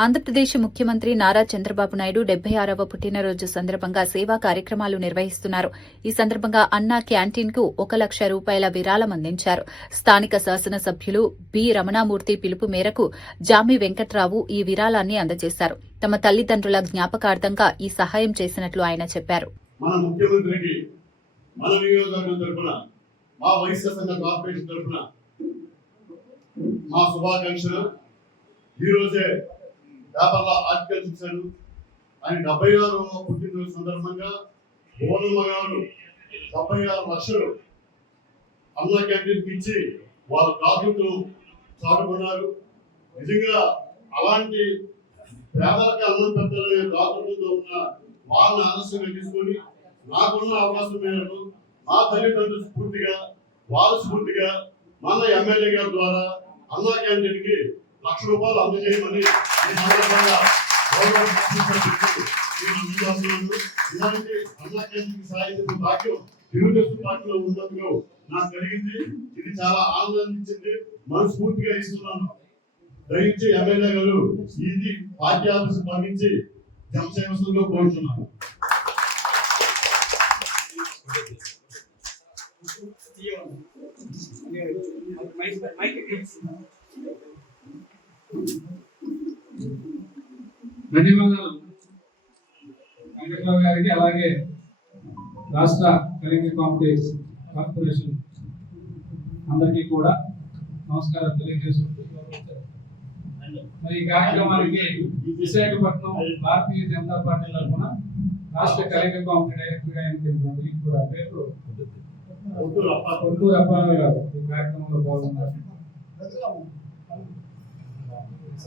ఆంధ్రప్రదేశ్ ముఖ్యమంత్రి నారా చంద్రబాబు నాయుడు 76వ పుట్టినరోజు సందర్భంగా సేవా కార్యక్రమాలు నిర్వహిస్తున్నారు. ఈ సందర్భంగా అన్నా క్యాంటీన్ కు 1 లక్ష రూపాయల విరాళం అందించారు. స్థానిక శాసనసభ్యులు బి రమణామూర్తి పిలుపు మేరకు జామి వెంకట్రావు ఈ విరాళాన్ని అందజేశారు. తమ తల్లిదండ్రుల జ్ఞాపకార్థంగా ఈ సహాయం చేసినట్లు ఆయన చెప్పారు. మన ముఖ్యమంత్రికి మన నియోజకవర్గం తరఫున మా వైశ్య సంఘ కార్పొరేషన్ తరఫున మా శుభాకాంక్షలు. ఈరోజే పేపర్లో ఆర్టికల్ చూశాను. ఆయన 76వ పుట్టినరోజు సందర్భంగా ఓనమ్మ గారు 76 లక్షలు అన్నా క్యాంటీన్కి ఇచ్చి వాళ్ళ కాకులతో చాటుకున్నారు. నిజంగా అలాంటి పేదలకు అన్నం పెట్టాలనే కాకులతో ఉన్న వాళ్ళని ఆదర్శంగా తీసుకొని నాకున్న అవకాశం మేరకు మా తల్లిదండ్రులు స్ఫూర్తిగా వాళ్ళ స్ఫూర్తిగా మన ఎమ్మెల్యే గారి ద్వారా అన్నా క్యాంటీన్కి 1 లక్ష రూపాయలు అందజేయమని ఈ సందర్భంగా ఇలాంటి అన్నా క్యాంటీన్కి సాధించిన భాగ్యం తెలుగుదేశం పార్టీలో ఉన్నందుకు నాకు కలిగింది. ఇది చాలా ఆనందించింది, మనస్ఫూర్తిగా ఇస్తున్నాను. దయచేసి ఎమ్మెల్యే గారు ఇది పార్టీ ఆఫీస్ పంపించి జనసేవలో కోరుతున్నాను. ధన్యవాదాలు వెంకటరావు గారికి, అలాగే రాష్ట్ర కలెక్టర్ కాంప్లెక్స్ కార్పొరేషన్ అందరికీ కూడా నమస్కారం తెలియజేసుకుంటూ మరి ఈ కార్యక్రమానికి విశాఖపట్నం భారతీయ జనతా పార్టీ తరఫున రాష్ట్ర కలెక్టర్ కాంప్లెక్స్ డైరెక్టర్ గా ఎన్నికైనటువంటి కూడా పేరు ఒంటూరు అప్పారావు గారు ఈ కార్యక్రమంలో పాల్గొన్నారు.